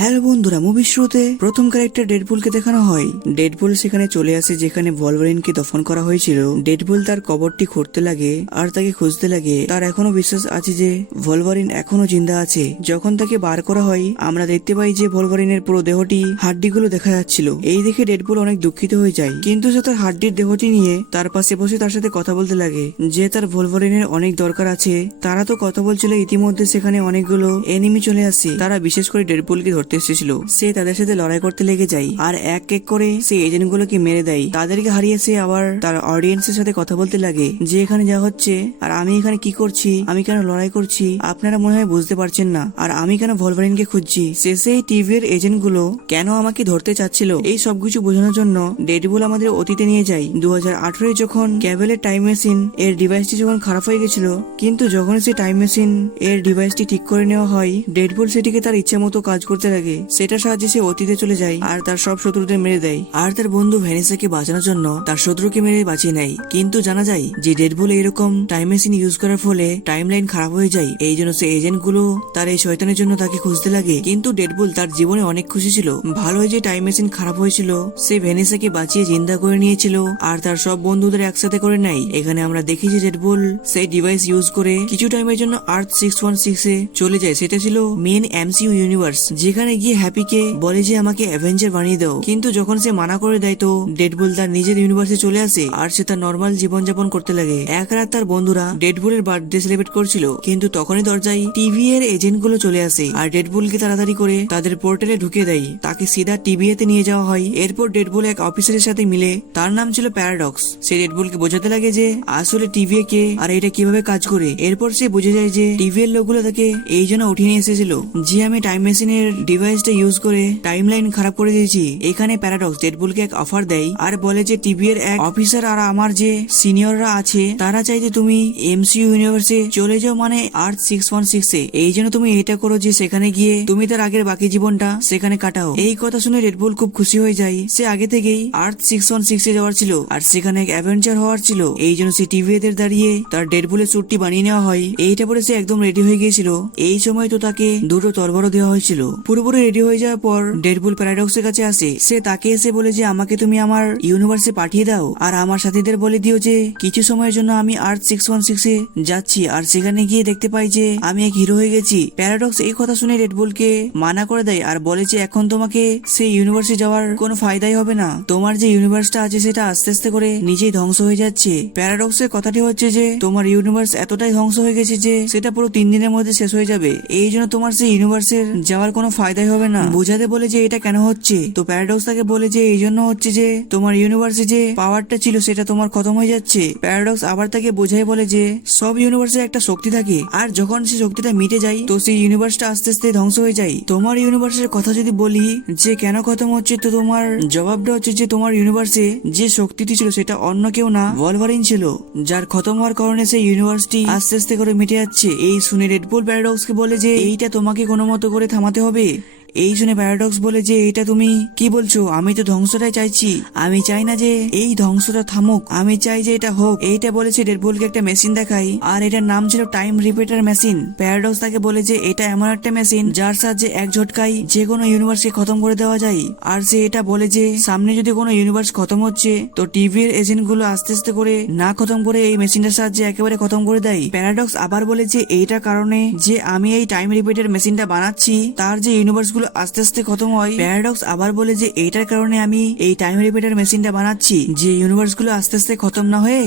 Hello বন্ধুরা, মুভির শুরুতে প্রথম ক্যারেক্টার ডেডপুলকে দেখানো হয়। ডেডপুল সেখানে চলে আসে যেখানে ভলভারিনকে দফন করা হয়েছিল। ডেডপুল তার কবরটি খুঁড়তে লাগে আর তাকে খুঁজতে লাগে। তার এখনো বিশ্বাস আছে যে ভলভারিন এখনো জিন্দা আছে। যখন তাকে বার করা হয় আমরা দেখতে পাই যে ভলভারিনের পুরো দেহটি হাড্ডিগুলো দেখা যাচ্ছিল। এই দেখে ডেডপুল অনেক দুঃখিত হয়ে যায়, কিন্তু সে তার হাড্ডির দেহটি নিয়ে তার পাশে বসে তার সাথে কথা বলতে লাগে যে তার ভলভারিনের অনেক দরকার আছে। তারা তো কথা বলছিল, ইতিমধ্যে সেখানে অনেকগুলো এনিমি চলে আসে। তারা বিশেষ করে ডেডপুলকে ধরতে এসেছিল। সে তাদের সাথে লড়াই করতে লেগে যায় আর এক এক করে সে এজেন্টগুলোকে মেরে দেয়। তাদেরকে হারিয়ে সে আবার তার অডিয়েন্সের সাথে কথা বলতে লাগে যে এখানে যা হচ্ছে আর আমি এখানে কি করছি, আমি কেন লড়াই করছি, আপনারা মনে হয় বুঝতে পারছেন না, আর আমি কেন ভলভারিনকে খুঁজছি। শেষে এই টিভির এজেন্ট গুলো কেন আমাকে ধরতে চাচ্ছিল, এই সবকিছু বোঝানোর জন্য ডেডপুল আমাদের অতীতে নিয়ে যায়। 2018 যখন ক্যাবেলের টাইম মেশিন এর ডিভাইসটি যখন খারাপ হয়ে গেছিল, কিন্তু যখন সে টাইম মেশিন এর ডিভাইসটি ঠিক করে নেওয়া হয়, ডেডপুল সেটিকে তার ইচ্ছা মতো কাজ করতে লাগে। সেটার সাহায্যে সে অতীতে চলে যায় আর তার সব শত্রুদের মেরে দেয়, আর তার বন্ধু ভ্যানিসাকে বাঁচানোর জন্য তার শত্রুকে মেরে বাঁচিয়ে নেয়। কিন্তু জানা যায় যে ডেডপুল এরকম টাইম মেশিন ইউজ করার ফলে টাইম লাইন খারাপ হয়ে যায়। এই জন্য সে এজেন্ট গুলো তার এই শয়তানের জন্য তাকে খুঁজতে লাগে। কিন্তু ডেডপুল তার জীবনে অনেক খুশি ছিল। ভালো যে টাইম মেশিন খারাপ হয়েছিল, সে ভ্যানিসাকে বাঁচিয়ে জিন্দা করে নিয়েছিল আর তার সব বন্ধুদের একসাথে করে নেয়। এখানে আমরা দেখি যে ডেডপুল সেই ডিভাইস ইউজ করে কিছু টাইমের জন্য আর্থ 616 এ চলে যায়। সেটা ছিল মেন এমসিইউ ইউনিভার্স, যেখানে গিয়ে হ্যাপিকে বলে যে আমাকে অ্যাভেঞ্জার বানিয়ে দাও। কিন্তু যখন সে মানা করে দেয় তো ডেডপুল তার নিজের ইউনিভার্সে চলে আসে আর সে তার নর্মাল জীবনযাপন করতে লাগে। এক রাত তার বন্ধুরা ডেডপুলের বার্থডে সেলিব্রেট করছিল, কিন্তু তখনই দরজায় টিভি এর এজেন্ট গুলো চলে আসে আর ডেডপুলকে তাড়াতাড়ি করে তাদের পোর্টালে ঢুকিয়ে দেয়। তাকে সিধা টিভিএতে নিয়ে যাওয়া হয়। এরপর ডেডপুল এক অফিসারের সাথে মিলে, তার নাম ছিল প্যারাডক্স, সে ডেডপুলকে বোঝাতে লাগে যে আসলে টিভিএ কে আর এটা কিভাবে কাজ করে। এরপর সে বুঝে যায় যে টিভি এর লোকগুলো তাকে এই জন্য উঠিয়ে নিয়ে এসেছিল যে আমি টাইম মেশিনের ডিভাইসটা ইউজ করে টাইম লাইন খারাপ করে দিয়েছি। এখানে প্যারাডক্স ডেডপুলকে এক অফার দেয় আর বলে যে টিভি এর এক অফিসার আর আমার যে সিনিয়ররা আছে তারা চাই যে তুমি এমসিইউ ইউনিভার্সে চলে যাও, মানে আর্থ 616 এ। এই জন্য তুমি এটা করো যে সেখানে গিয়ে তুমি তার আগের বাকি জীবনটা সেখানে কাটাও। এই কথা শুনে ডেডপুল খুব খুশি হয়ে যায়। সে আগে থেকেই আর্থ 616 এ যাওয়ার ছিল আর সেখানে এক অ্যাডভেঞ্চার হওয়ার ছিল। এই জন্য সে টিভি এদের দাঁড়িয়ে তার ডেডপুলের স্যুটটি বানিয়ে নেওয়া হয়। এইটা পরে সে একদম রেডি হয়ে গিয়েছিল। এই সময় তো তাকে দুটো তরবারও দেওয়া হয়েছিল। পুরোপুরি রেডি হয়ে যাওয়ার পর ডেডপুল প্যারাডক্সের কাছে আসে। সে তাকে এসে বলে যে আমাকে তুমি আমার ইউনিভার্সে পাঠিয়ে দাও আর আমার সাথীদের বলে দিও যে কিছু সময়ের জন্য আমি আর্থ 616 এ যাচ্ছি আর সেখানে গিয়ে দেখতে পাই যে আমি এক হিরো হয়ে গেছি। প্যারাডক্স এই কথা শুনে ডেডপুলকে মানা করে দেয় আর বলে যে এখন তোমাকে সেই ইউনিভার্সে যাওয়ার কোনো ফায়দাই হবে না, তোমার যে ইউনিভার্সটা আছে সেটা আস্তে আস্তে করে নিজেই ধ্বংস হয়ে যাচ্ছে। প্যারাডক্সের কথাটি হচ্ছে যে তোমার ইউনিভার্স এতটাই ধ্বংস হয়ে গেছে যে সেটা পুরো 3 দিনের মধ্যে শেষ হয়ে যাবে। এই জন্য তোমার সেই ইউনিভার্সের যাওয়ার কোনো ফায়দাই হবে না। বুঝাতে বলে যে এটা কেন হচ্ছে, তো প্যারাডক্স তাকে বলে যে এই জন্য হচ্ছে যে তোমার ইউনিভার্সে যে পাওয়ারটা ছিল সেটা তোমার খতম হয়ে যাচ্ছে। প্যারাডক্স আবার তাকে বোঝাই বলে যে সব ইউনিভার্সে একটা শক্তি থাকে আর যখন সেই শক্তিটা মিটে যায় তো সেই ইউনিভার্সটা আস্তে আস্তে ধ্বংস হয়ে যায়। তোমার ইউনিভার্সের কথা যদি বলি যে কেন খতম হচ্ছে, তো তোমার জবাবটা হচ্ছে যে তোমার ইউনিভার্সে যে শক্তিটি ছিল সেটা অন্য কেউ না, ভলভারিন ছিল, যার খতম হওয়ার কারণে সেই ইউনিভার্সটি আস্তে আস্তে করে মিটে যাচ্ছে। এই শুনে ডেডপুল প্যারাডক্সকে বলে যে এইটা তোমাকে কোনো মতো করে থামাতে হবে। এই শুনে প্যারাডক্স বলে যে এটা তুমি কি বলছো, আমি তো ধ্বংসটাই চাইছি, আমি চাই না যে এই ধ্বংসটা থামুক, আমি চাই যে এটা হোক। এইটা বলেছে ডেডপুলকে একটা মেশিন দেখাই আর এটার নাম ছিল টাইম রিপিটার মেশিন। প্যারাডক্স তাকে বলে যে এটা এমন একটা মেশিন যার সাহায্যে এক ঝটকায় যে কোনো ইউনিভার্সকে খতম করে দেওয়া যায়। আর সে এটা বলে যে সামনে যদি কোনো ইউনিভার্স খতম হচ্ছে তো টিভির এজেন্ট গুলো আস্তে আস্তে করে না খতম করে এই মেশিনটার সাহায্যে একেবারে খতম করে দেয়। প্যারাডক্স আবার বলে যে এইটার কারণে যে আমি এই টাইম রিপিটার মেশিনটা বানাচ্ছি তার যে ইউনিভার্স গুলো আস্তে আস্তে খতম হয়। প্যারাডক্স আবার বলে যে এইটার কারণে আমি এই টাইম রিপিটার মেশিনটা বানাচ্ছি যে ইউনিভার্স গুলো আস্তে আস্তে খতম না হয়ে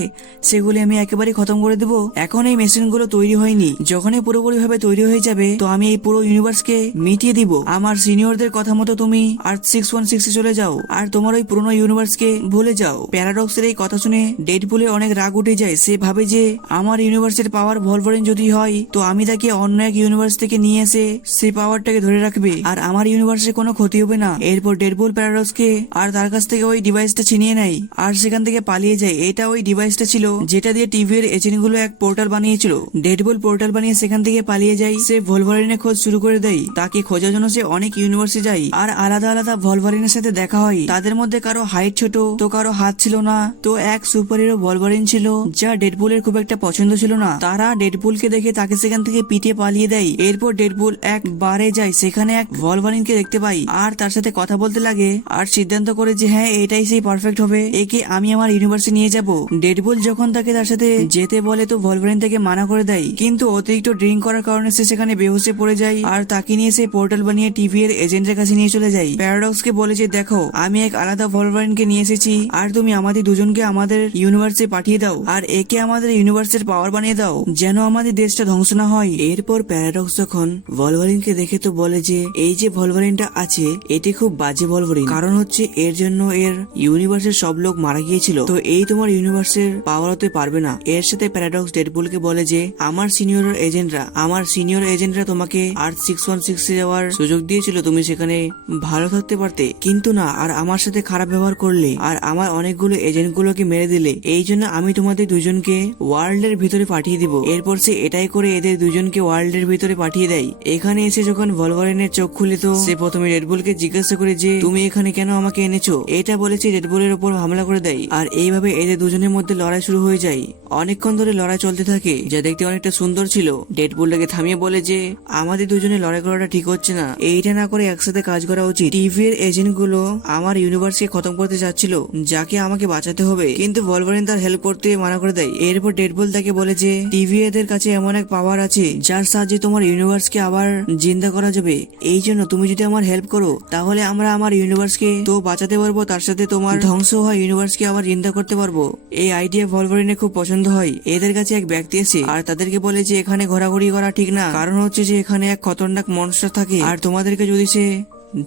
সেগুলি আমি একেবারে খতম করে দেবো। এখন এই মেশিন গুলো তৈরি হয়নি, যখনই পুরোপুরি ভাবে তৈরি হয়ে যাবে তো আমি এই পুরো ইউনিভার্সকে মিটিয়ে দিব। আমার সিনিয়রদের কথা মতো তুমি আর্থ 616 এ চলে যাও আর তোমার ওই পুরোনো ইউনিভার্সকে ভুলে যাও। প্যারাডক্সের এই কথা শুনে ডেডপুলের অনেক রাগ উঠে যায়। সে ভাবে যে আমার ইউনিভার্সের পাওয়ার ভলভারিন যদি হয় তো আমি তাকে অন্য এক ইউনিভার্স থেকে নিয়ে এসে সেই পাওয়ারটাকে ধরে রাখবে আর আমার ইউনিভার্সে কোনো ক্ষতি হবে না। এরপর ডেডপুল প্যারাডক্সকে আর তার কাছ থেকে ওই ডিভাইসটা ছিনিয়ে নেয় আর সেখান থেকে পালিয়ে যায়। এটা ওই ডিভাইসটা ছিল যেটা দিয়ে টিভির এজেন্ট গুলো এক পোর্টাল বানিয়েছিল। ডেডপুল পোর্টাল বানিয়ে সেখান থেকে পালিয়ে যায়। সে ভলভারিনের খোঁজ শুরু করে দেয়। তাকে খোঁজার জন্য সে অনেক ইউনিভার্সে যায় আর আলাদা আলাদা ভলভারিনের সাথে দেখা হয়। তাদের মধ্যে কারো হাইট ছোট তো কারো হাত ছিল না, তো এক সুপার হিরো ভলভারিন ছিল যা ডেডপুলের খুব একটা পছন্দ ছিল না। তারা ডেডপুলকে দেখে তাকে সেখান থেকে পিটিয়ে পালিয়ে দেয়। এরপর ডেডপুল এক বারে যায়, সেখানে এক ভলভারিনকে দেখতে পাই আর তার সাথে কথা বলতে লাগে আর সিদ্ধান্ত করে যে হ্যাঁ এটাই সেই পারফেক্ট হবে, একে আমি আমার ইউনিভার্সে নিয়ে যাব। ডেডপুল যখন তাকে তার সাথে যেতে বলে তো ভলভারিন থেকে মানা করে দেয়, কিন্তু অতিরিক্ত ড্রিঙ্ক করার কারণে সে সেখানে বেহুশে পড়ে যায় আর তাকে নিয়ে সে পোর্টাল বানিয়ে টিভি এর এজেন্টের কাছে নিয়ে চলে যায়। প্যারাডক্সকে বলে যে দেখো আমি এক আলাদা ভলভারিনকে নিয়ে এসেছি আর তুমি আমাদের দুজনকে আমাদের ইউনিভার্সে পাঠিয়ে দাও আর একে আমাদের ইউনিভার্সের পাওয়ার বানিয়ে দাও যেন আমাদের দেশটা ধ্বংস না হয়। এরপর প্যারাডক্স যখন ভলভারিনকে দেখে তো বলে যে এই যে ভলভারিনটা আছে এটি খুব বাজে ভলভারিন, কারণ হচ্ছে এর জন্য এর ইউনিভার্সের সব লোক মারা গিয়েছিল, তো এই তোমার ইউনিভার্সের পাওয়ার হতে পারবে না। এর সাথে প্যারাডক্স ডেডপুলকে বলে যে আমার সিনিয়র এজেন্টরা তোমাকে আর্থ 616 যাওয়ার সুযোগ দিয়েছিল, তুমি সেখানে ভালো থাকতে পারতে, কিন্তু না, আর আমার সাথে খারাপ ব্যবহার করলে আর আমার অনেকগুলো এজেন্ট গুলোকে মেরে দিলে, এই জন্য আমি তোমাদের দুজনকে ওয়ার্ল্ড এর ভিতরে পাঠিয়ে দিব। এরপর সে এটাই করে এদের দুজনকে ওয়ার্ল্ড এর ভিতরে পাঠিয়ে দেয়। এখানে এসে যখন ভলভারিনের চোখ খুলে তো সে প্রথমে রেডবুলকে জিজ্ঞাসা করে যে তুমি এখানে কেন আমাকে এনেছো, এটা বলেছে রেডবুলের উপর হামলা করে দেয় আর এইভাবে এদের দুজনের মধ্যে লড়াই শুরু হয়ে যায়। অনেকক্ষণ ধরে লড়াই চলতে থাকে যা দেখতে অনেকটা সুন্দর ছিল। ডেডপুলটাকে থামিয়ে বলে যে আমাদের দুজনে লড়াই করাটা ঠিক হচ্ছে না, এইটা না করে একসাথে কাজ করা উচিত। টিভি এর এজেন্ট গুলো আমার ইউনিভার্সকে খতম করতে চাচ্ছিল, যাকে আমাকে বাঁচাতে হবে, কিন্তু ভলভারিন তার হেল্প করতে মানা করে দেয়। এরপর ডেডপুল তাকে বলে যে টিভি এদের কাছে এমন এক পাওয়ার আছে যার সাহায্যে তোমার ইউনিভার্সকে আবার জিন্দা করা যাবে, এই জন্য তুমি যদি আমার হেল্প করো তাহলে আমরা আমার ইউনিভার্সকে তো বাঁচাতে পারবো, তার সাথে তোমার ধ্বংস হওয়া ইউনিভার্সকে আবার জিন্দা করতে পারবো। এই আইডিয়া ভলভারিনের খুব পছন্দ হয়। এদের কাছে এক ব্যক্তি এসে আর তাদেরকে বলে যে এখানে ঘোরাঘুরি করা ঠিক না, কারণ হচ্ছে যে এখানে এক খতরনাক মনস্টার থাকে আর তোমাদেরকে যদি সে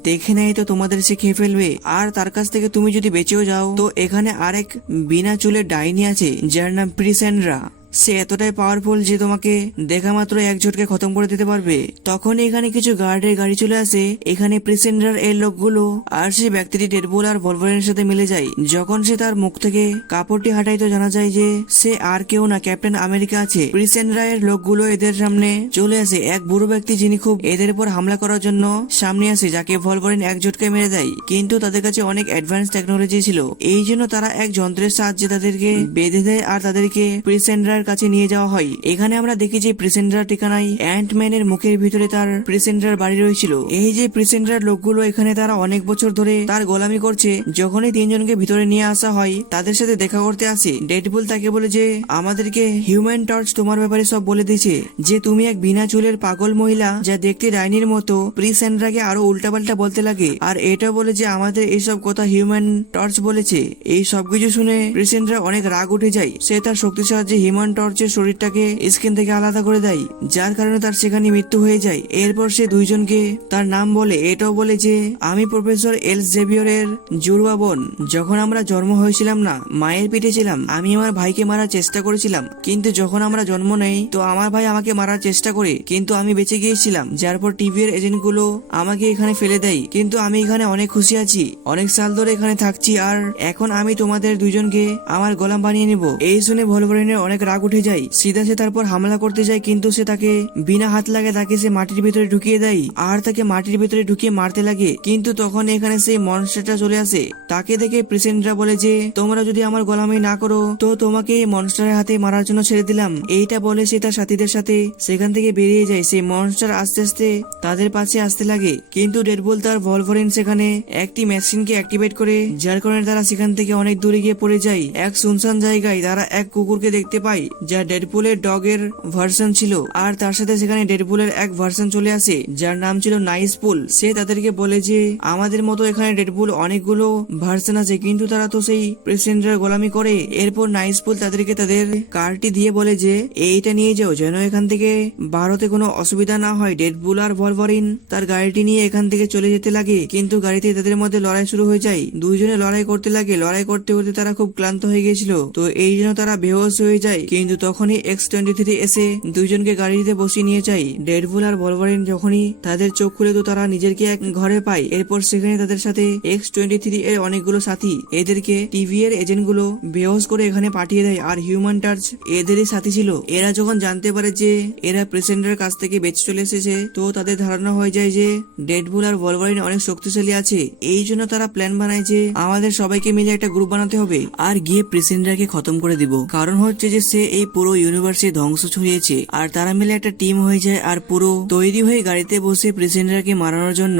দেখে নেয় তো তোমাদের সে খেয়ে ফেলবে, আর তার কাছ থেকে তুমি যদি বেঁচেও যাও তো এখানে আরেক বিনা চুলের ডাইনি আছে যার নাম প্রিসেন্ড্রা। সে এতটাই পাওয়ারফুল যে তোমাকে দেখা মাত্র এক ঝটকে খতম করে দিতে পারবে। তখন এখানে কিছু গার্ডের গাড়ি চলে আসে, এখানে প্রিসেন্ডার এর লোকগুলো আর সেই ব্যক্তিটি ডেডপুল আর ভলভারিনের সাথে মিলে যায়। যখন সে তার মুখ থেকে কাপড়টি হাঁটাই তো জানা যায় যে সে আর কেউ না, ক্যাপ্টেন আমেরিকা আছে। প্রিসেন্ডার এর লোকগুলো এদের সামনে চলে আসে এক বুড়ো ব্যক্তি যিনি খুব এদের উপর হামলা করার জন্য সামনে আসে, যাকে ভলভারিন এক ঝটকায় মেরে দেয়, কিন্তু তাদের কাছে অনেক অ্যাডভান্স টেকনোলজি ছিল, এই জন্য তারা এক যন্ত্রের সাহায্যে তাদেরকে বেঁধে দেয় আর তাদেরকে প্রিসেন্ডার কাছে নিয়ে যাওয়া হয়। এখানে আমরা দেখি যে প্রিসেন্ডার ঠিকানায় অ্যান্টম্যানের মুখের ভিতরে তার প্রিসেন্ডার বাড়ি রয়েছিল। এই যে প্রিসেন্ডার লোকগুলো এখানে তারা অনেক বছর ধরে তার গোলামি করছে। যখনই তিনজনকে ভিতরে নিয়ে আসা হয় তাদের সাথে দেখা করতে আসে, ডেডপুল তাকে বলে যে আমাদেরকে হিউম্যান টর্চ তোমার ব্যাপারে সব বলে দিয়েছে, যে তুমি এক বিনা চুলের পাগল মহিলা যা দেখতে ডাইনির মতো। প্রিসেন্ডারকে আরো উল্টাপাল্টা বলতে লাগে আর এটা বলে যে আমাদের এইসব কথা হিউম্যান টর্চ বলেছে। এই সবকিছু শুনে প্রিসেন্ডার অনেক রাগ উঠে যায়। সে তার শক্তির সাহায্যে হিউম্যান টর্চের শরীরটাকে স্কিন থেকে আলাদা করে দেয়, যার কারণে তার সেখানে মৃত্যু হয়ে যায়। এরপর সে দুইজনকে তার নাম বলে, এটাও বলে যে আমি প্রফেসর এলস জেভিয়রের জুড়ওয়া বোন। যখন আমরা জন্ম হয়েছিলাম না, মায়ের পেটে ছিলাম, আমি আমার ভাইকে মারার চেষ্টা করেছিলাম, কিন্তু যখন আমরা জন্ম নেই তো আমার ভাই আমাকে মারার চেষ্টা করে, কিন্তু আমি বেঁচে গিয়েছিলাম, যার পর টিভি এর এজেন্ট গুলো আমাকে এখানে ফেলে দেয়, কিন্তু আমি এখানে অনেক খুশি আছি, অনেক সাল ধরে এখানে থাকছি, আর এখন আমি তোমাদের দুইজনকে আমার গোলাম বানিয়ে নিব। এই শুনে ভলভারিনের অনেক রাগ উঠে যায়। সিধা সে তারপর হামলা করতে যায়, কিন্তু সে তাকে বিনা হাত লাগে তাকে সে মাটির ভিতরে ঢুকিয়ে দেয় আর তাকে মাটির ভিতরে ঢুকিয়ে মারতে লাগে, কিন্তু তখন এখানে সেই মনস্টারটা চলে আসে। তাকে দেখে প্রিসেন্টরা বলে যে তোমরা যদি আমার গোলামি না করো তো তোমাকে এই মনস্টারের হাতে মারার জন্য ছেড়ে দিলাম। এইটা বলে সে তার সাথীদের সাথে সেখান থেকে বেরিয়ে যায়। সেই মনস্টার আস্তে আস্তে তাদের পাশে আসতে লাগে, কিন্তু ডেডপুল তার ভলভারিন সেখানে একটি মেশিনকে অ্যাক্টিভেট করে, যার কারণে তারা সেখান থেকে অনেক দূরে গিয়ে পড়ে যায়। এক শুনশান জায়গায় তারা এক কুকুরকে দেখতে পায় যা ডেডপুলের ডগের ভার্সন ছিল, আর তার সাথে সেখানে ডেডপুলের এক ভার্সন চলে আসে যার নাম ছিল নাইসপুল। সে তাদেরকে বলে যে আমাদের মতো এখানে ডেডপুল অনেকগুলো ভার্সন আছে, কিন্তু তারা তো সেই প্রেসিডেন্টের গোলামি করে। এরপর নাইসপুল তাদেরকে তাদের কার্ডটি দিয়ে বলে যে এইটা নিয়ে যাও, যেন এখান থেকে ভারতে কোনো অসুবিধা না হয়। ডেডপুল আর ভলভারিন তার গাড়িটি নিয়ে এখান থেকে চলে যেতে লাগে, কিন্তু গাড়িতে তাদের মধ্যে লড়াই শুরু হয়ে যায়। দুইজনে লড়াই করতে লাগে, লড়াই করতে করতে তারা খুব ক্লান্ত হয়ে গেছিল, তো এই জন্য তারা বেহোশ হয়ে যায়। কিন্তু তখনই X-23 এসে দুইজনকে গাড়িতে বসিয়ে নিয়ে যায়। ডেডপুল আর ভলভারিন যখনই তাদের চোখ খুলে তো তারা নিজেকে এক ঘরে পায়। এরপর সেখানে তাদের সাথে X-23 এর অনেকগুলো সাথী এদেরকে টিভি এর এজেন্ট গুলো বেহোশ করে এখানে পাঠিয়ে দেয়, আর হিউম্যান টার্চ এদেরই সাথী ছিল। এরা যখন জানতে পারে যে এরা প্রেসিডেন্টের কাছ থেকে বেঁচে চলে এসেছে, তো তাদের ধারণা হয়ে যায় যে ডেডপুল আর ভলভারিন অনেক শক্তিশালী আছে। এই জন্য তারা প্ল্যান বানায় যে আমাদের সবাইকে মিলে একটা গ্রুপ বানাতে হবে আর গিয়ে প্রেসিডেন্টকে খতম করে দিব, কারণ হচ্ছে যে সে এই পুরো ইউনিভার্সে ধ্বংস ছড়িয়েছে। আর তারা মিলে একটা টিম হয়ে যায় আর পুরো তৈরি হয়ে গাড়িতে বসে প্রেসেন্ডারকে মারানোর জন্য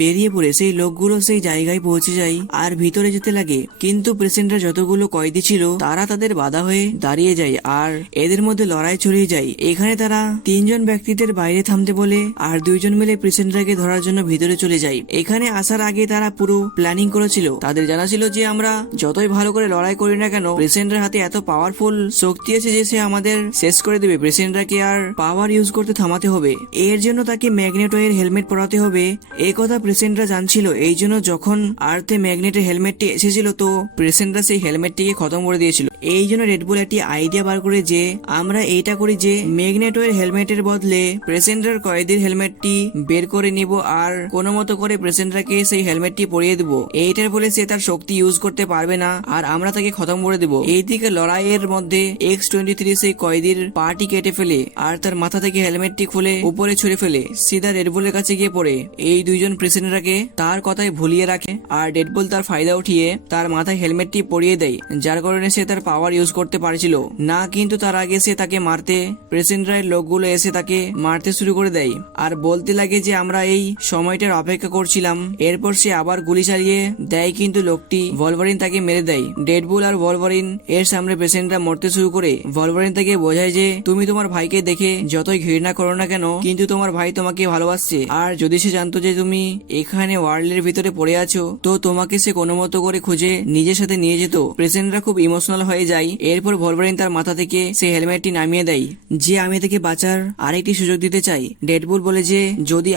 বেরিয়ে পড়ে সেই লোকগুলো সেই জায়গায় পৌঁছে যায় আর ভিতরে যেতে লাগে। কিন্তু প্রেসেন্ডার যতগুলো কয়েদি ছিল তারা তাদের বাধা হয়ে দাঁড়িয়ে যায় আর এদের মধ্যে লড়াই ছড়িয়ে যায়। এখানে তারা 3 জন ব্যক্তিদের বাইরে থামতে বলে আর 2 জন মিলে প্রেসেন্ডারকে ধরার জন্য ভিতরে চলে যায়। এখানে আসার আগে তারা পুরো প্ল্যানিং করেছিল। তাদের জানা ছিল যে আমরা যতই ভালো করে লড়াই করি না কেন প্রেসেন্ডার হাতে এত পাওয়ারফুল শক্তি আছে যে সে আমাদের শেষ করে দেবে। প্রেসেন্ডারকে আর পাওয়ার ইউজ করতে থামাতে হবে। এর জন্য তাকে ম্যাগনেটের হেলমেট পরাতে হবে। এই কথা প্রেসেন্ডার জানছিল। এই জন্য যখন আর্থে ম্যাগনেটের হেলমেটটি এসেছিল তো প্রেসেন্ডার সেই হেলমেটটিকে খতম করে দিয়েছিল। এই জন্য রেডবুল একটি আইডিয়া বার করে যে আমরা এইটা করি যে ম্যাগনেটের হেলমেটের বদলে প্রেসেন্ডার কয়েদির হেলমেটটি বের করে নিব আর কোনো মতো করে প্রেসেন্ডারকে সেই হেলমেটটি পরিয়ে দেবো। এইটার বলে সে তার শক্তি ইউজ করতে পারবে না আর আমরা তাকে খতম করে দেবো। এইদিকে লড়াইয়ের মধ্যে X-23 সেই কয়েদির পাটি কেটে ফেলে আর তার মাথা থেকে হেলমেটটি খুলে উপরে ছুড়ে ফেলে সিধা রেডবুলের কাছে গিয়ে পড়ে। এই 2 জন প্রেসেন্ডারকে তার কথায় ভুলিয়ে রাখে আর রেডবুল তার ফায়দা উঠিয়ে তার মাথায় হেলমেটটি পরিয়ে দেয়, যার কারণে সে তার পাওয়ার ইউজ করতে পারছিল না। কিন্তু তার আগে সে তাকে মারতে প্রেসেন্ডারের লোকগুলো এসে তাকে মারতে শুরু করে দেয় আর বলতে লাগে যে আমরা এই সময়টার অপেক্ষা করছিলাম। এরপর সে আবার গুলি চালিয়ে দেয় কিন্তু লোকটি ভলভারিন তাকে মেরে দেয়। ডেডপুল আর ভলভারিন এর সামনে পেশেন্টরা মরতে শুরু করে। ভলভারিন তাকে বোঝায় যে তুমি তোমার ভাইকে দেখে যতই ঘৃণা করো না কেন কিন্তু তোমার ভাই তোমাকে ভালোবাসছে আর যদি সে জানতো যে তুমি এখানে ওয়ার্ল্ডের ভিতরে পড়ে আছো তো তোমাকে সে কোনো মতো করে খুঁজে নিজের সাথে নিয়ে যেত। পেশেন্টরা খুব ইমোশনাল হয়ে যায়। এরপর ভলভারিন তার মাথা থেকে সে হেলমেটটি নামিয়ে দেয় যে আমি তাকে বাঁচার আরেকটি সুযোগ দিতে চাই। ডেডপুল বলে যে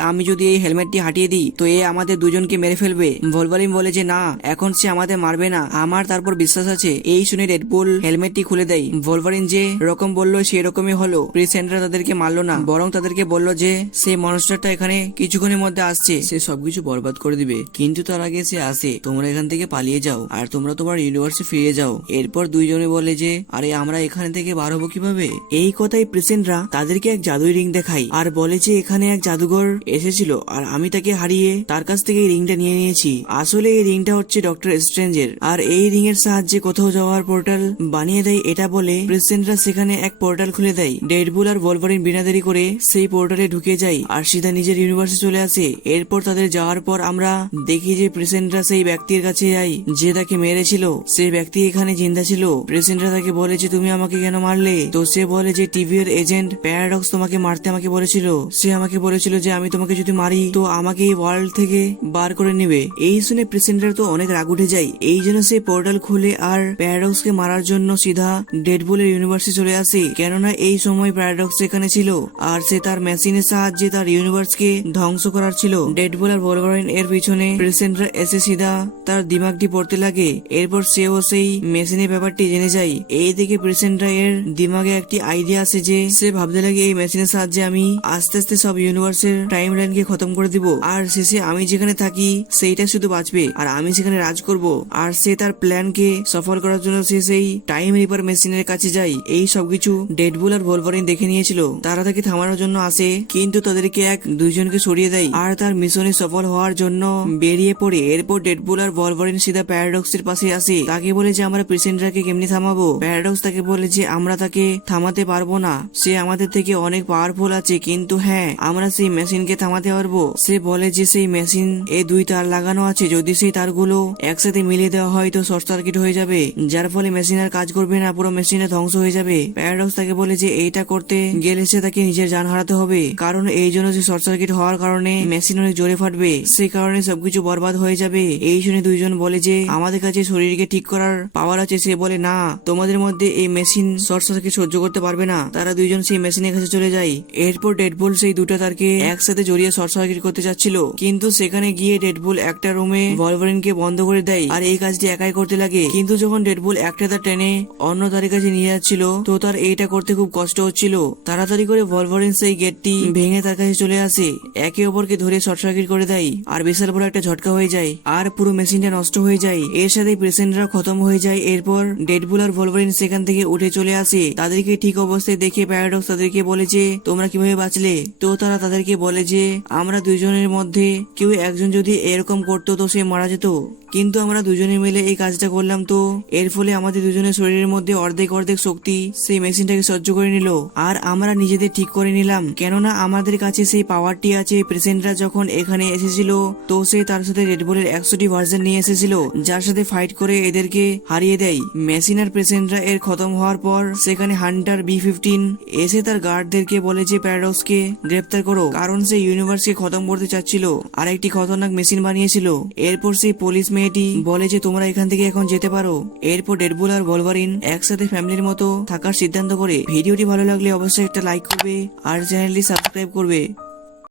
আমি যদি এই হেলমেটটি হাটিয়ে দিই তো এ আমাদের দুজনকে মেরে ফেলবে। ভলভারিন বলে যে না, এখন সে আমাদের মারবে না, আমার তারপর বিশ্বাস আছে। এই শুনে ডেডপুল হেলমেটটি খুলে দেয়। ভলভারিন যে রকম বললো সেরকমই হলো। প্রিসেন্টরা তাদেরকে মারলো না, বরং তাদেরকে বলল যে সেই মনস্টারটা এখানে কিছুক্ষণের মধ্যে আসছে, সে সবকিছু বরবাদ করে দিবে। কিন্তু তার আগে সে আসে, তোমরা এখান থেকে পালিয়ে যাও আর তোমরা তোমার ইউনিভার্সে ফিরে যাও। এরপর দুইজনে বলে যে আরে আমরা এখান থেকে বার হবো কিভাবে। এই কথাই প্রিসেন্টরা তাদেরকে এক জাদুই রিং দেখায় আর বলে যে এখানে এক জাদুঘর এসেছিল আর আমি তাকে হারিয়ে তার কাছ থেকে এই রিংটা নিয়ে নিয়েছি। আসলে এই রিংটা হচ্ছে ডক্টর স্ট্রেঞ্জের আর এই রিং এর সাহায্যে কোথাও যাওয়ার পোর্টাল বানিয়ে দেয়। এটা বলে প্রিসেন্টরা সেখানে এক পোর্টাল খুলে দেয়। ডেডপুল আর ভলভারিন বিনা দেরি করে সেই পোর্টালে ঢুকে যায় আর সিধা নিজের ইউনিভার্সে চলে আসে। এরপর তাদের যাওয়ার পর আমরা দেখি যে প্রিসেন্টরা সেই ব্যক্তির কাছে যায় যে তাকে মেরেছিল। সেই ব্যক্তি এখানে জিন্দা ছিল। প্রিসেন্টরা তাকে বলে যে তুমি আমাকে কেন মারলে? তো সে বলে যে টিভি এর এজেন্ট প্যারাডক্স তোমাকে মারতে আমাকে বলেছিল। সে আমাকে বলেছিল যে আমি তোমাকে যদি মারি তো আমাকে এই ওয়ার্ল্ড থেকে বার করে নিবে। এই শুনে প্রিসেন্টার তো অনেক রাগ উঠে যায়। এই জন্য সে পোর্টাল খুলে আর প্যারাডক্স কে মারার জন্য সিধা ডেডপুলের ইউনিভার্সে চলে আসে, কেননা এই সময় প্যারাডক্স এখানে ছিল আর সে তার মেশিনের সাহায্যে তার ইউনিভার্স কে ধ্বংস করার ছিল। ডেডপুল আর ভলভারিন এর পিছনে প্রিসেন্টার এসে সিধা তার দিমাগটি পড়তে লাগে। এরপর সেও সেই মেশিনের ব্যাপারটি জেনে যায়। এইদিকে প্রিসেন্টার এর দিমাগে একটি আইডিয়া আসে যে সে ভাবতে লাগে এই মেশিনের সাহায্যে আমি আস্তে আস্তে সব ইউনিভার্সের টাইম লাইন কে খতম করে দিব আর শেষে আমি যেখানে থাকি সেইটা শুধু বাঁচবে আর আমি সেখানে রাজ করব। আর সে তার প্ল্যান কে সফল করার জন্য সে সেই টাইম রিপার মেশিনের কাছে যায়। এই সবকিছু ডেডপুল আর ভলভারিন দেখে নিয়েছিল। তারা তাকে থামানোর জন্য আসে কিন্তু তাদেরকে দুইজনকে সরিয়ে দেয় আর তার মিশনে সফল হওয়ার জন্য বেরিয়ে পড়ে। এরপর ডেডপুল আর ভলভারিন সিধা প্যারাডক্সের পাশে আসে। তাকে বলে যে আমরা প্রিসেন্টারকে কেমনি থামাবো। প্যারাডক্স তাকে বলে যে আমরা তাকে থামাতে পারবো না, সে আমাদের থেকে অনেক পাওয়ারফুল আছে, কিন্তু হ্যাঁ আমরা সেই মেশিনকে থামাতে পারবো। সে বলে যে সেই মেশিন এ 2 তার লাগানো আছে, যদি সেই তারগুলো একসাথে মিলিয়ে দেওয়া হয় তো শর্ট সার্কিট হয়ে যাবে, যার ফলে মেশিন আর কাজ করবে না, পুরো মেশিনটা ধ্বংস হয়ে যাবে। প্যারাডক্স তাকে বলে যে এইটা করতে গেলে সে তাকে নিজের জান হারাতে হবে, কারণ এই জন্য যে শর্ট সার্কিট হওয়ার কারণে মেশিন অনেক জোরে ফাটবে, সেই কারণে সবকিছু বরবাদ হয়ে যাবে। এই শুনে দুইজন বলে যে আমাদের কাছে শরীরকে ঠিক করার পাওয়ার আছে। সে বলে না, তোমাদের মধ্যে এই মেশিন শর্ট সার্কিট সহ্য করতে পারবে না। তারা দুইজন সেই মেশিনের কাছে চলে যায়। এরপর ডেডপুল সেই 2টা তারকে একসাথে জড়িয়ে শর্ট সার্কিট করতে যাচ্ছিল, কিন্তু সেখানে গিয়ে ডেডপুল একটা রুমে ভলভারিনকে বন্ধ করে দেয় আর এই কাজটি একাই করতে লাগে। কিন্তু যখন ডেডপুল একটা তার টেনে অন্য তারের কাছে নিয়ে যাচ্ছিল তো তার এইটা করতে খুব কষ্ট হচ্ছিল। তাড়াতাড়ি করে ভলভারিন সেই গেটটি ভেঙে তার কাছে চলে আসে, একে অপরকে ধরে শর্ট সার্কিট করে দেয় আর বিশাল বড় একটা ঝটকা হয়ে যায় আর পুরো মেশিনটা নষ্ট হয়ে যায়। এর সাথে পেশেন্টরা খতম হয়ে যায়। এরপর ডেডপুল আর ভলভারিন সেখান থেকে উঠে চলে আসে। তাদেরকে ঠিক অবস্থায় দেখে প্যারাডক্স তাদেরকে বলে যে তোমরা কিভাবে বাঁচলে? তো তারা তাদেরকে বলে যে আমরা দুইজনের মধ্যে কেউ একজন যদি এরকম করতো তো সে মারা যেত, কিন্তু আমরা দুজনে মিলে এই কাজটা করলাম, তো এর ফলে আমাদের দুজনের শরীরের মধ্যে অর্ধেক অর্ধেক শক্তি সেই মেশিনটাকে সহ্য করে নিল, আর আমরা নিজেদের ঠিক করে নিলাম, কেননা আমাদের কাছে সেই পাওয়ারটি আছে। পেশেন্টরা যখন এখানে এসেছিল তো সে তার সাথে রেডবুলের 100টি ভার্সন নিয়ে এসেছিল, যার সাথে ফাইট করে এদেরকে হারিয়ে দেয়। মেশিন আর পেশেন্টরা এর খতম হওয়ার পর সেখানে হান্টার B-15 এসে তার গার্ডদেরকে বলে যে প্যারাডক্সকে গ্রেপ্তার করো, কারণ সে ইউনিভার্সকে খতম করতে চাচ্ছিল আর একটি খতরনাক মেশিন বানিয়েছিল। এরপর সেই পুলিশ মেয়েটি বলে যে তোমরা এখান থেকে এখন যেতে পারো। এরপর ডেডপুল আর ভলভারিন একসাথে ফ্যামিলির মতো থাকার সিদ্ধান্ত করে। ভিডিওটি ভালো লাগলে অবশ্যই একটা লাইক করবে আর চ্যানেলটি সাবস্ক্রাইব করবে।